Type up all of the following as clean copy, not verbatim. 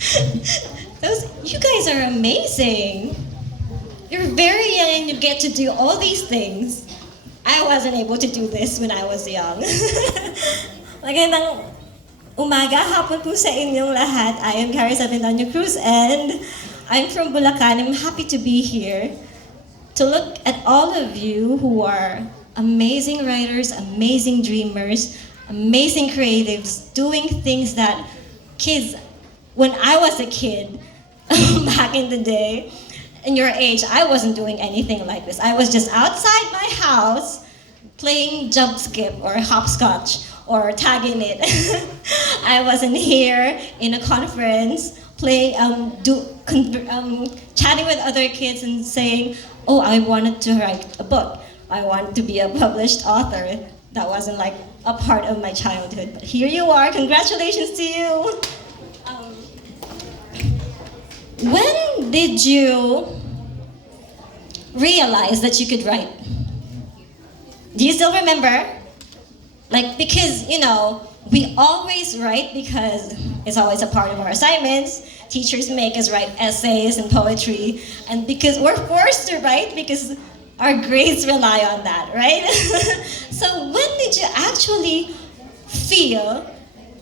You guys are amazing. You're very young and you get to do all these things. I wasn't able to do this when I was young. Magandang umaga, hapon po sa inyong lahat. I am Carrie Sabindanyo Cruz and I'm from Bulacan. I'm happy to be here to look at all of you who are amazing writers, amazing dreamers, amazing creatives, doing things that kids, when I was a kid, back in the day, in your age, I wasn't doing anything like this. I was just outside my house playing jump skip or hopscotch or tagging it. I wasn't here in a conference chatting with other kids and saying, oh, I wanted to write a book. I wanted to be a published author. That wasn't like a part of my childhood. But here you are. Congratulations to you. When did you realize that you could write? Do you still remember? Like, because, we always write because it's always a part of our assignments. Teachers make us write essays and poetry, and because we're forced to write because our grades rely on that, right? So when did you actually feel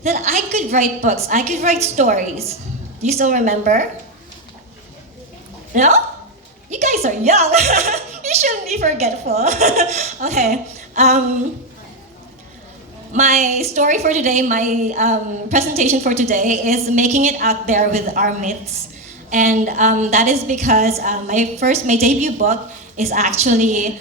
that I could write books, I could write stories? Do you still remember? No? You guys are young. You shouldn't be forgetful. Okay. My story for today, my presentation for today is making it out there with our myths. And that is because my debut book is actually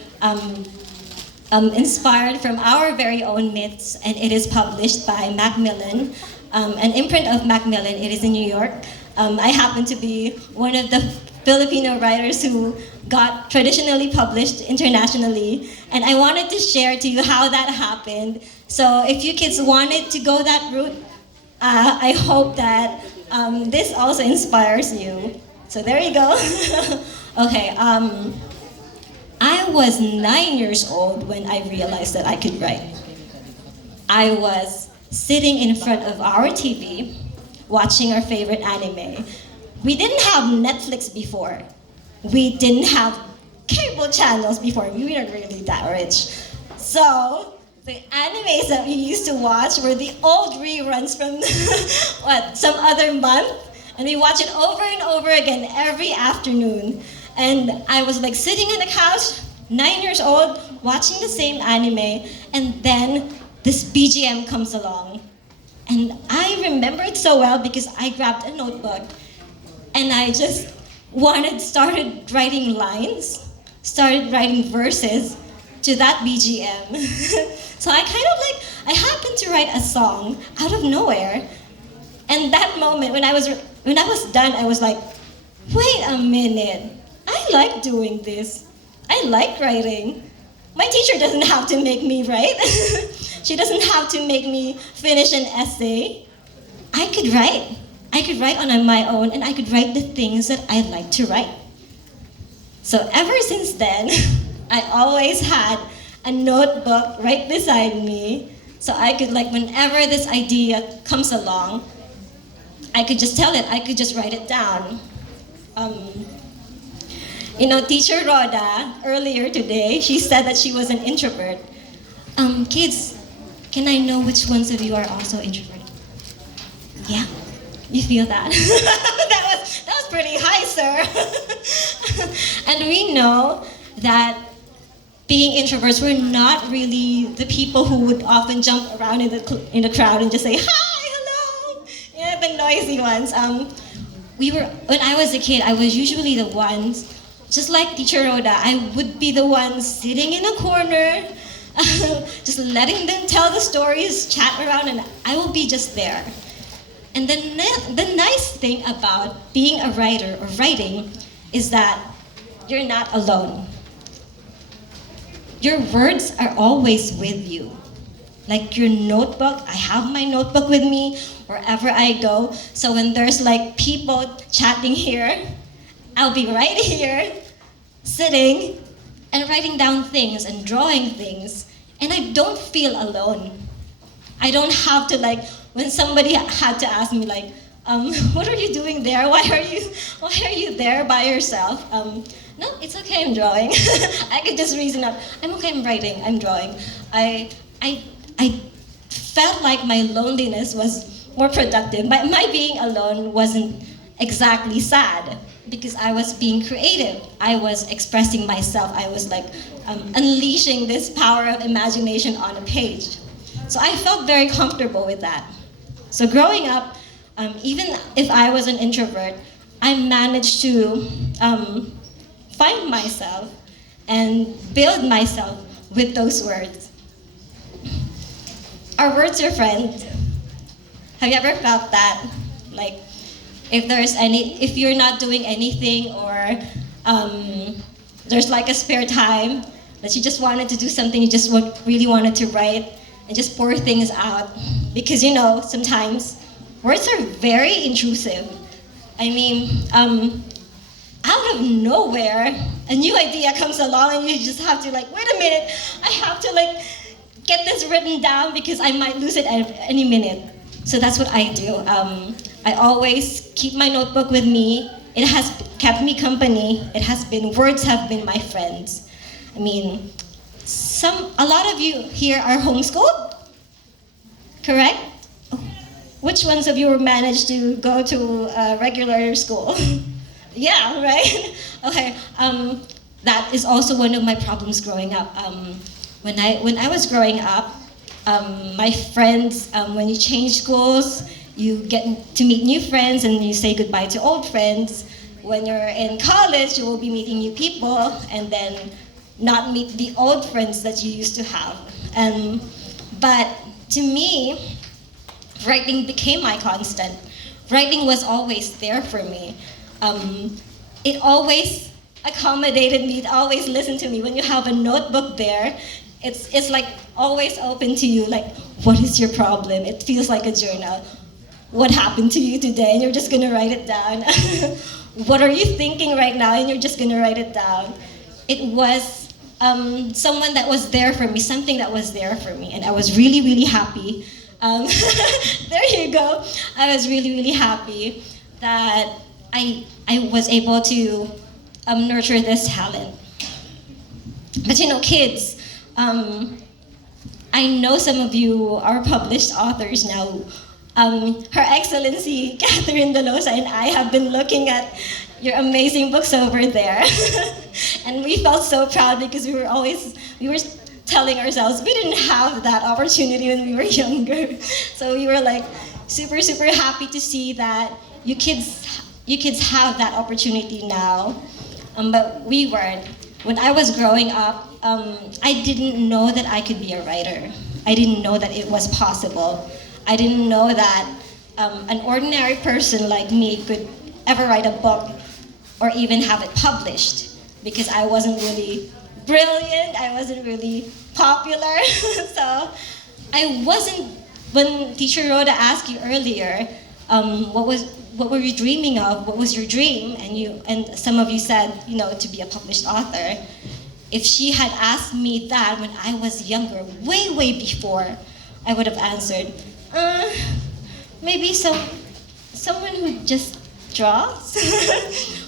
inspired from our very own myths, and it is published by Macmillan, an imprint of Macmillan. It is in New York. I happen to be one of the Filipino writers who got traditionally published internationally, and I wanted to share to you how that happened. So if you kids wanted to go that route, I hope that this also inspires you. So there you go. Okay, I was 9 years old when I realized that I could write. I was sitting in front of our TV, watching our favorite anime. We didn't have Netflix before. We didn't have cable channels before. We weren't really that rich. So the animes that we used to watch were the old reruns from some other month, and we watch it over and over again every afternoon. And I was like sitting on the couch, 9 years old, watching the same anime, and then this BGM comes along. And I remember it so well because I grabbed a notebook and I just started writing lines, started writing verses to that BGM. So I happened to write a song out of nowhere. And that moment, when I was done, I was like, wait a minute, I like doing this. I like writing. My teacher doesn't have to make me write. She doesn't have to make me finish an essay. I could write. I could write on my own, and I could write the things that I like to write. So ever since then, I always had a notebook right beside me, so I could, whenever this idea comes along, I could just tell it, I could just write it down. Teacher Rhoda, earlier today, she said that she was an introvert. Kids, can I know which ones of you are also introverted? Yeah? You feel that? that was pretty high, sir. And we know that being introverts, we're not really the people who would often jump around in the crowd and just say, hi, hello. The noisy ones. When I was a kid, I was usually the ones, just like Teacher Rhoda, I would be the one sitting in a corner, just letting them tell the stories, chat around, and I will be just there. And the nice thing about being a writer or writing is that you're not alone. Your words are always with you. Like your notebook, I have my notebook with me wherever I go. So when there's people chatting here, I'll be right here, sitting and writing down things and drawing things. And I don't feel alone. I don't have to when somebody had to ask me what are you doing there? Why are you there by yourself? No, it's okay, I'm drawing. I could just reason up. I'm okay, I'm writing, I'm drawing. I, I, I felt like my loneliness was more productive. My being alone wasn't exactly sad because I was being creative. I was expressing myself. I was like unleashing this power of imagination on a page. So I felt very comfortable with that. So growing up, even if I was an introvert, I managed to find myself and build myself with those words. Our words are friends. Have you ever felt that? Like, if you're not doing anything or there's like a spare time that you just wanted to do something, you just really wanted to write and just pour things out. Because sometimes words are very intrusive. I mean, out of nowhere, a new idea comes along and you just have to wait a minute, I have to get this written down because I might lose it at any minute. So that's what I do. I always keep my notebook with me. It has kept me company. Words have been my friends. I mean, a lot of you here are homeschooled, correct? Which ones of you managed to go to a regular school? Yeah, right? Okay, that is also one of my problems growing up. When I was growing up, my friends, when you change schools, you get to meet new friends and you say goodbye to old friends. When you're in college, you will be meeting new people and then not meet the old friends that you used to have. But to me, writing became my constant. Writing was always there for me. It always accommodated me. It always listened to me. When you have a notebook there, it's like always open to you. Like, what is your problem? It feels like a journal. What happened to you today? And you're just gonna write it down. What are you thinking right now? And you're just gonna write it down. It was someone that was there for me, something that was there for me, and I was really, really happy. There you go. I was really, really happy that I was able to nurture this talent. But kids, I know some of you are published authors now. Her Excellency Catherine Dalosa and I have been looking at your amazing books over there. And we felt so proud because we were telling ourselves we didn't have that opportunity when we were younger. So we were like super, super happy to see that you kids have that opportunity now. But we weren't. When I was growing up, I didn't know that I could be a writer. I didn't know that it was possible. I didn't know that an ordinary person like me could ever write a book or even have it published, because I wasn't really brilliant, I wasn't really popular. So I wasn't, when teacher Rhoda asked you earlier, what were you dreaming of? What was your dream? And some of you said, to be a published author. If she had asked me that when I was younger, way, way before, I would have answered, maybe someone who just draws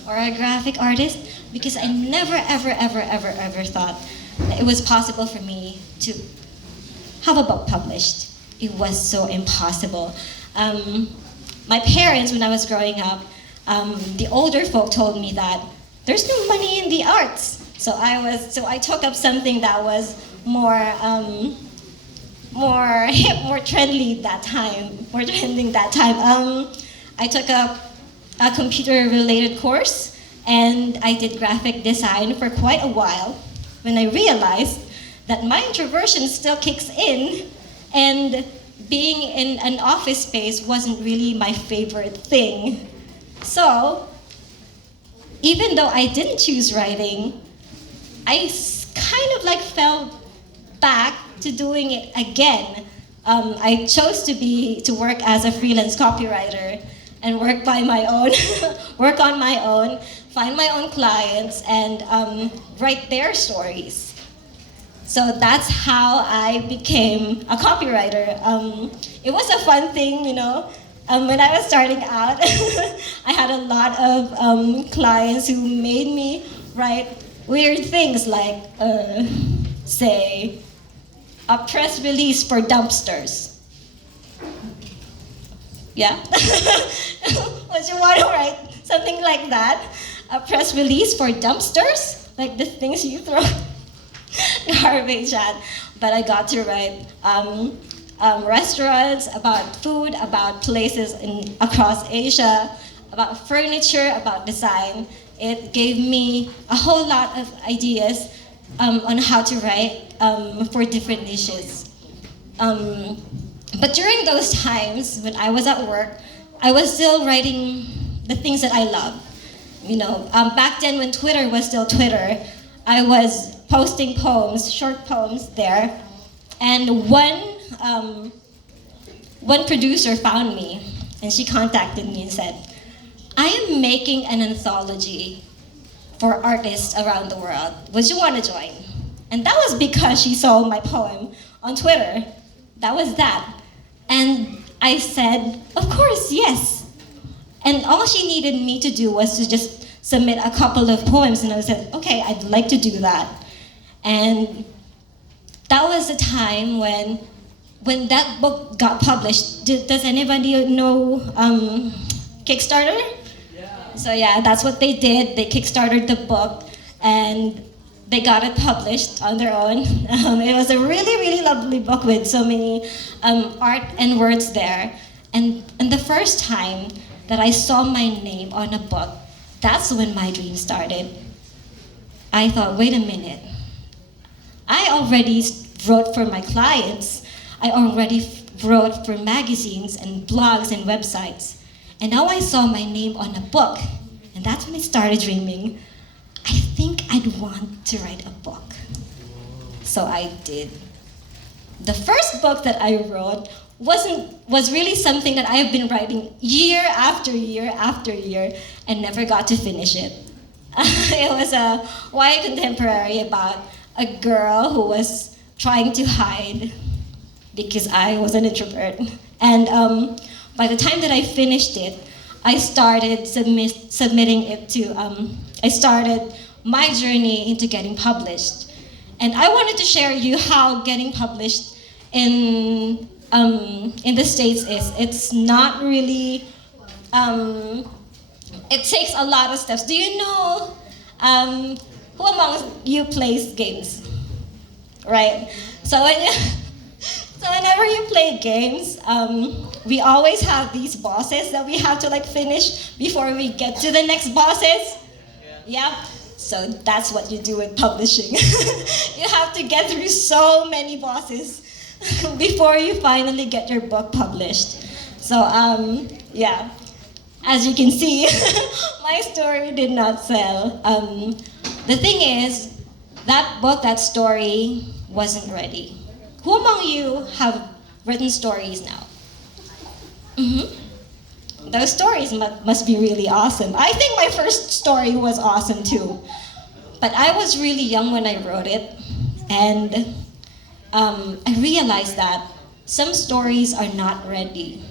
or a graphic artist, because I never, ever, ever, ever, ever thought that it was possible for me to have a book published. It was so impossible. My parents, when I was growing up, the older folk told me that there's no money in the arts. So I took up something that was more hip, more trendy that time. More trending that time. I took up a computer-related course, and I did graphic design for quite a while. When I realized that my introversion still kicks in, and being in an office space wasn't really my favorite thing. So, even though I didn't choose writing, I kind of fell back to doing it again. I chose to work as a freelance copywriter and work by my own, work on my own, find my own clients, and write their stories. So that's how I became a copywriter. It was a fun thing, When I was starting out, I had a lot of clients who made me write weird things like, say, a press release for dumpsters. Yeah? Would you want to write something like that? A press release for dumpsters? Like the things you throw garbage at. But I got to write restaurants, about food, about places across Asia, about furniture, about design. It gave me a whole lot of ideas on how to write for different niches. But during those times when I was at work, I was still writing the things that I love. Back then when Twitter was still Twitter, I was posting poems, short poems there, and one producer found me, and she contacted me and said, "I am making an anthology for artists around the world. Would you want to join?" And that was because she saw my poem on Twitter. That was that. And I said, of course, yes. And all she needed me to do was to just submit a couple of poems, and I said, okay, I'd like to do that. And that was the time when that book got published. Does anybody know Kickstarter? Yeah. So yeah, that's what they did. They kickstarted the book, and they got it published on their own. It was a really, really lovely book with so many art and words there. And the first time that I saw my name on a book, that's when my dream started. I thought, wait a minute. I already wrote for my clients. I already wrote for magazines and blogs and websites. And now I saw my name on a book. And that's when I started dreaming. I think I'd want to write a book. So I did. The first book that I wrote was really something that I have been writing year after year after year and never got to finish it. It was a YA contemporary about a girl who was trying to hide because I was an introvert. And by the time that I finished it, I started submitting it to, I started my journey into getting published. And I wanted to share you how getting published in the States is. It's not really, it takes a lot of steps. Do you know, who among you plays games? Right? So whenever you play games, we always have these bosses that we have to finish before we get to the next bosses. Yeah. So that's what you do with publishing. You have to get through so many bosses before you finally get your book published. So yeah, as you can see, my story did not sell. The thing is, that book, that story wasn't ready. Who among you have written stories now? Mm-hmm. Those stories must be really awesome. I think my first story was awesome too. But I was really young when I wrote it. And I realized that some stories are not ready.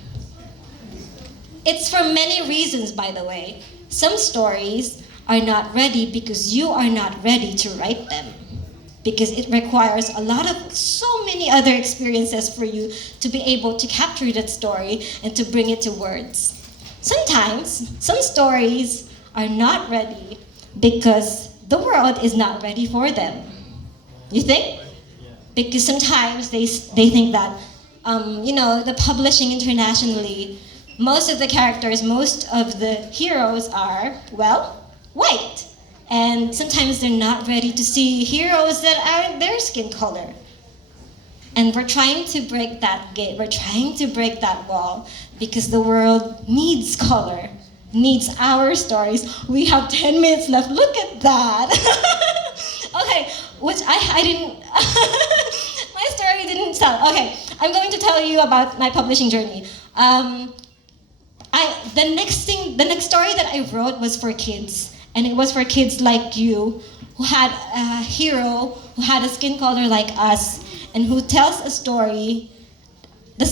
It's for many reasons, by the way. Some stories are not ready because you are not ready to write them. Because it requires so many other experiences for you to be able to capture that story and to bring it to words. Sometimes, some stories are not ready because the world is not ready for them. You think? Because sometimes they think that, the publishing internationally, most of the characters, most of the heroes are, white. And sometimes they're not ready to see heroes that aren't their skin color. And we're trying to break that gate. We're trying to break that wall because the world needs color, needs our stories. We have 10 minutes left. Look at that. Okay, which I didn't, my story didn't tell. Okay, I'm going to tell you about my publishing journey. The next story that I wrote was for kids. And it was for kids like you, who had a hero, who had a skin color like us, and who tells a story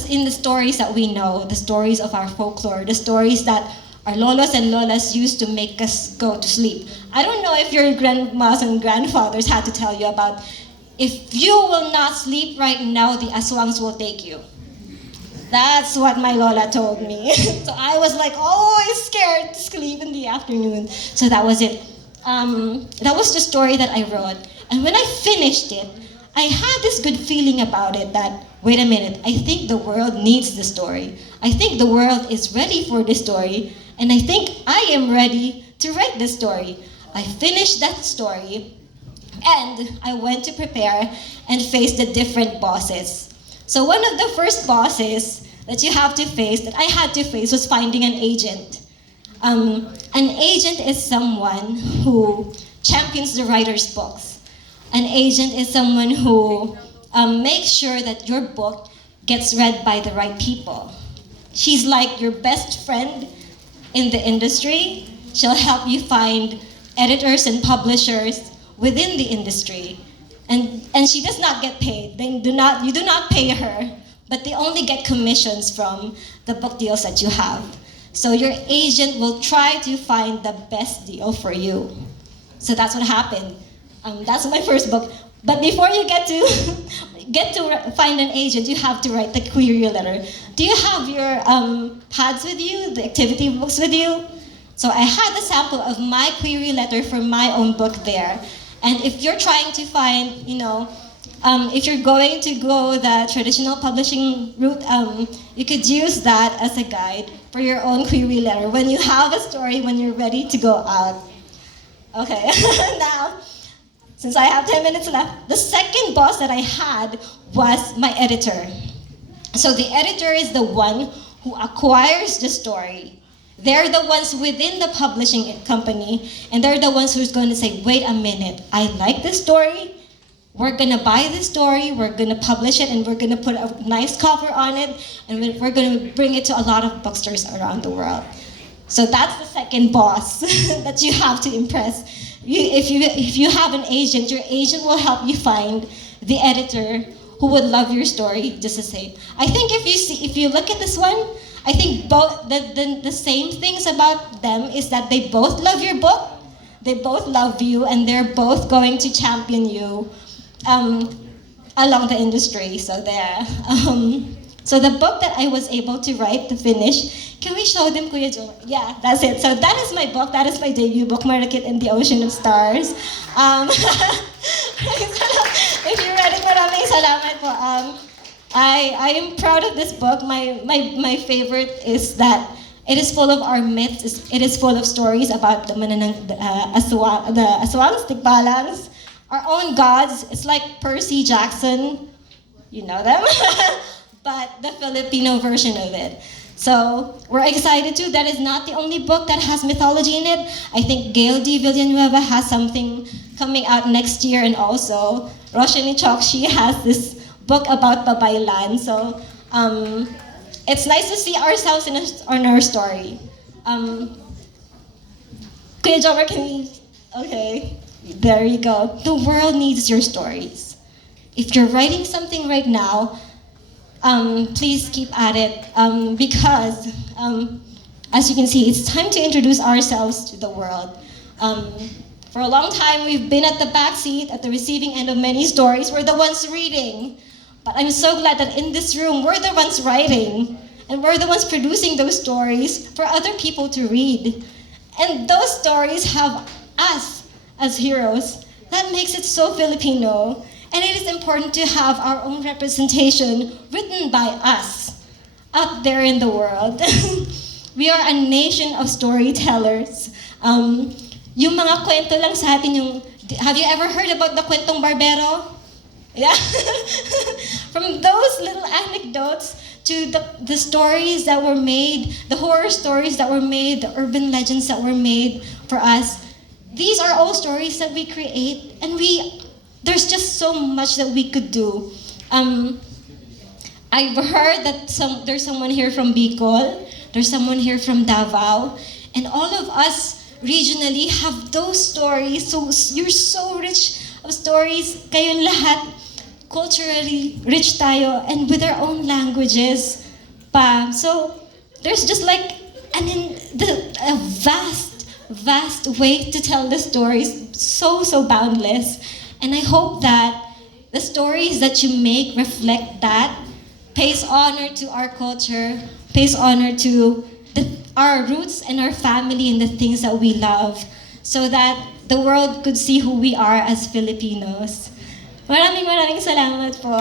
in the stories that we know, the stories of our folklore, the stories that our lolos and lolas used to make us go to sleep. I don't know if your grandmas and grandfathers had to tell you about, if you will not sleep right now, the aswangs will take you. That's what my lola told me. So I was like always scared to sleep in the afternoon. So that was it. That was the story that I wrote. And when I finished it, I had this good feeling about it that, wait a minute, I think the world needs this story. I think the world is ready for this story. And I think I am ready to write this story. I finished that story and I went to prepare and face the different bosses. So one of the first bosses that you have to face, that I had to face, was finding an agent. An agent is someone who champions the writer's books. An agent is someone who makes sure that your book gets read by the right people. She's like your best friend in the industry. She'll help you find editors and publishers within the industry. And she does not get paid. You do not pay her, but they only get commissions from the book deals that you have. So your agent will try to find the best deal for you. So that's what happened. That's my first book. But before you get to find an agent, you have to write the query letter. Do you have your pads with you, the activity books with you? So I had a sample of my query letter for my own book there. And if you're trying to find, if you're going to go the traditional publishing route, you could use that as a guide for your own query letter when you have a story, when you're ready to go out. Okay, now, since I have 10 minutes left, the second boss that I had was my editor. So the editor is the one who acquires the story. They're the ones within the publishing company, and they're the ones who's going to say, wait a minute, I like this story, we're going to buy this story, we're going to publish it, and we're going to put a nice cover on it, and we're going to bring it to a lot of bookstores around the world. So that's the second boss that you have to impress. If you have an agent, your agent will help you find the editor who would love your story just the same. I think if you look at this one, I think both the same things about them is that they both love your book, they both love you, and they're both going to champion you along the industry. So there. So the book that I was able to write, to finish, can we show them, Kuya Joe? Yeah, that's it. So that is my book. That is my debut book, Marikit and the Ocean of Stars. If you're ready, maraming salamat po. I am proud of this book. My favorite is that it is full of our myths. It is full of stories about the aswangs, tigbalangs, our own gods. It's like Percy Jackson, you know them, but the Filipino version of it. So we're excited too. That is not the only book that has mythology in it. I think Gail D. Villanueva has something coming out next year, and also Roshani Chokshi has this book about Babaylan. So it's nice to see ourselves in our story. Kuya Jomar, can we? Okay, there you go. The world needs your stories. If you're writing something right now, please keep at it, because as you can see, it's time to introduce ourselves to the world. For a long time, we've been at the back seat, at the receiving end of many stories. We're the ones reading. But I'm so glad that in this room, we're the ones writing, and we're the ones producing those stories for other people to read. And those stories have us as heroes. That makes it so Filipino. And it is important to have our own representation written by us out there in the world. We are a nation of storytellers. Yung mga kwento lang sa atin yung, have you ever heard about the kwentong barbero? Yeah. From those little anecdotes to the stories that were made, the horror stories that were made, the urban legends that were made for us. These are all stories that we create, and there's just so much that we could do. I've heard that there's someone here from Bicol, there's someone here from Davao, and all of us regionally have those stories. So you're so rich of stories. Kayong lahat, culturally rich tayo and with our own languages pa. So there's just like, a vast way to tell the stories, so boundless. And I hope that the stories that you make reflect that, pays honor to our culture, pays honor to our roots and our family and the things that we love, so that the world could see who we are as Filipinos. Maraming salamat po.